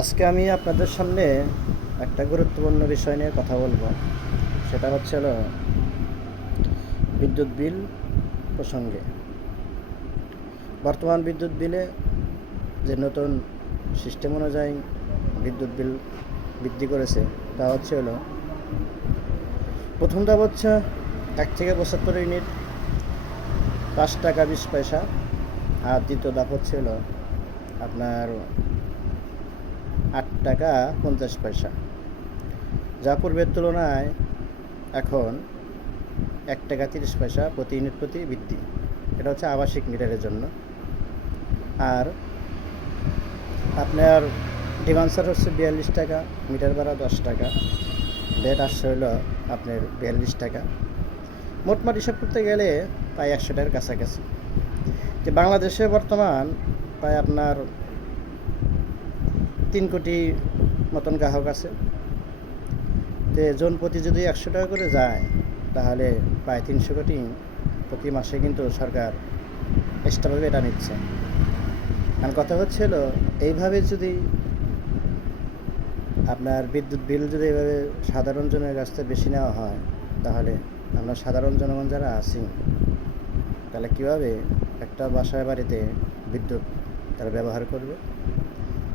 আজকে আমি আপনাদের সামনে একটা গুরুত্বপূর্ণ বিষয় নিয়ে কথা বলবো। সেটা হলো বিদ্যুৎ বিল প্রসঙ্গে। বর্তমান বিদ্যুৎ বিলে যে নতুন সিস্টেম অনুযায়ী বিদ্যুৎ বিল বৃদ্ধি করেছে তা হলো প্রথম ধাপ হচ্ছে 1 থেকে 72 ইউনিট 5 টাকা 20 পয়সা, আর দ্বিতীয় ধাপ হলো আপনার 8 টাকা 50 পয়সা, যা পূর্বের তুলনায় এখন 1 টাকা 30 পয়সা প্রতি ইউনিট প্রতি বৃদ্ধি। এটা হচ্ছে আবাসিক মিটারের জন্য। আর আপনার ডিমান্ড চার্জ হচ্ছে 42 টাকা, মিটার ভাড়া 10 টাকা, রেট আসছে হলো আপনার 42 টাকা। মোটমাট হিসাব করতে গেলে প্রায় 100 টাকার কাছাকাছি। যে বাংলাদেশে বর্তমান প্রায় আপনার 3 কোটি মতন গ্রাহক আছে। তো জন প্রতি যদি 100 টাকা করে যায় তাহলে প্রায় 300 কোটি প্রতি মাসে কিন্তু সরকার এক্সট্রাভাবে এটা নিচ্ছে। আর কথা হলো এইভাবে যদি আপনার বিদ্যুৎ বিল যদি এইভাবে সাধারণ জনের কাছ থেকে বেশি নেওয়া হয়, তাহলে আমরা সাধারণ জনগণ যারা আছি তাহলে কীভাবে একটা বাসায় বাড়িতে বিদ্যুৎ তারা ব্যবহার করবে?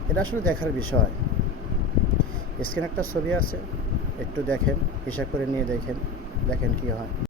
এটা আসলে দেখার বিষয়। স্ক্রিনে একটা ছবি আছে, একটু দেখেন, হিসাব করে নিয়ে দেখেন কী হয়।